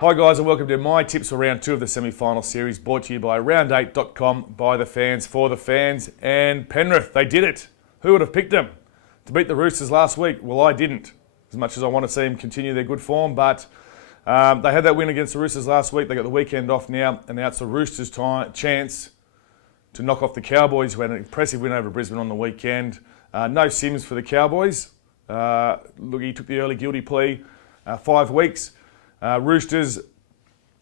Hi guys and welcome to my tips for round 2 of the semi-final series, brought to you by round8.com, by the fans, for the fans, and Penrith. They did it. Who would have picked them to beat the Roosters last week? Well, I didn't, as much as I want to see them continue their good form, but they had that win against the Roosters last week. They got the weekend off now, and now it's the Roosters' chance to knock off the Cowboys, who had an impressive win over Brisbane on the weekend. No Sims for the Cowboys. Look, he took the early guilty plea, 5 weeks. Roosters,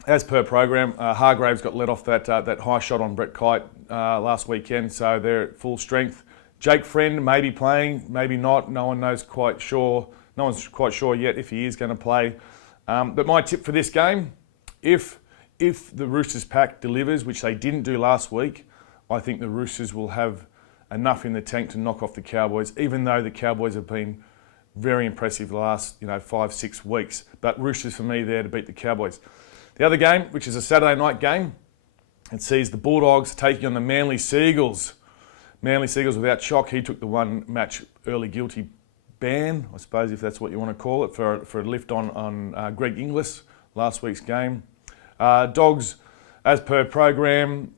as per program, Hargraves got let off that high shot on Brett Kite last weekend, so they're at full strength. Jake Friend may be playing, maybe not. No one's quite sure yet if he is going to play. But my tip for this game, if the Roosters pack delivers, which they didn't do last week, I think the Roosters will have enough in the tank to knock off the Cowboys, even though the Cowboys have been very impressive the last 5-6 weeks. But Roosters for me there to beat the Cowboys. The other game, which is a Saturday night game, it sees the Bulldogs taking on the Manly Seagulls. Manly Seagulls without shock. He took the one match early guilty ban, I suppose if that's what you want to call it, for a lift on Greg Inglis last week's game. Dogs, as per program,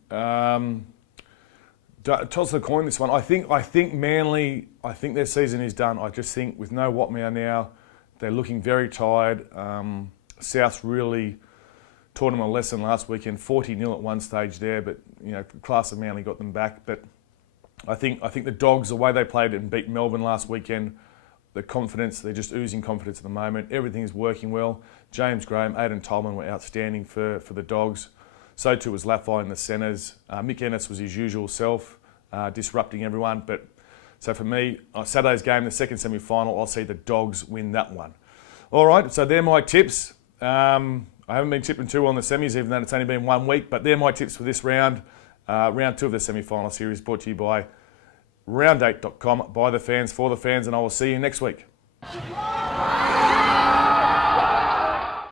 toss the coin this one. I think Manly, I think their season is done. I just think with no Watmow now, they're looking very tired. South really taught them a lesson last weekend, 40-0 at one stage there, but class of Manly got them back. But I think the Dogs, the way they played and beat Melbourne last weekend, the confidence, they're just oozing confidence at the moment. Everything is working well. James Graham, Aidan Tolman were outstanding for the Dogs. So too was Laffey in the centres. Mick Ennis was his usual self, disrupting everyone. But so for me, on Saturday's game, the second semi-final, I'll see the Dogs win that one. All right, so they're my tips. I haven't been tipping too on the semis, even though it's only been 1 week. But they're my tips for this round, round 2 of the semi-final series, brought to you by round8.com, by the fans, for the fans, and I will see you next week.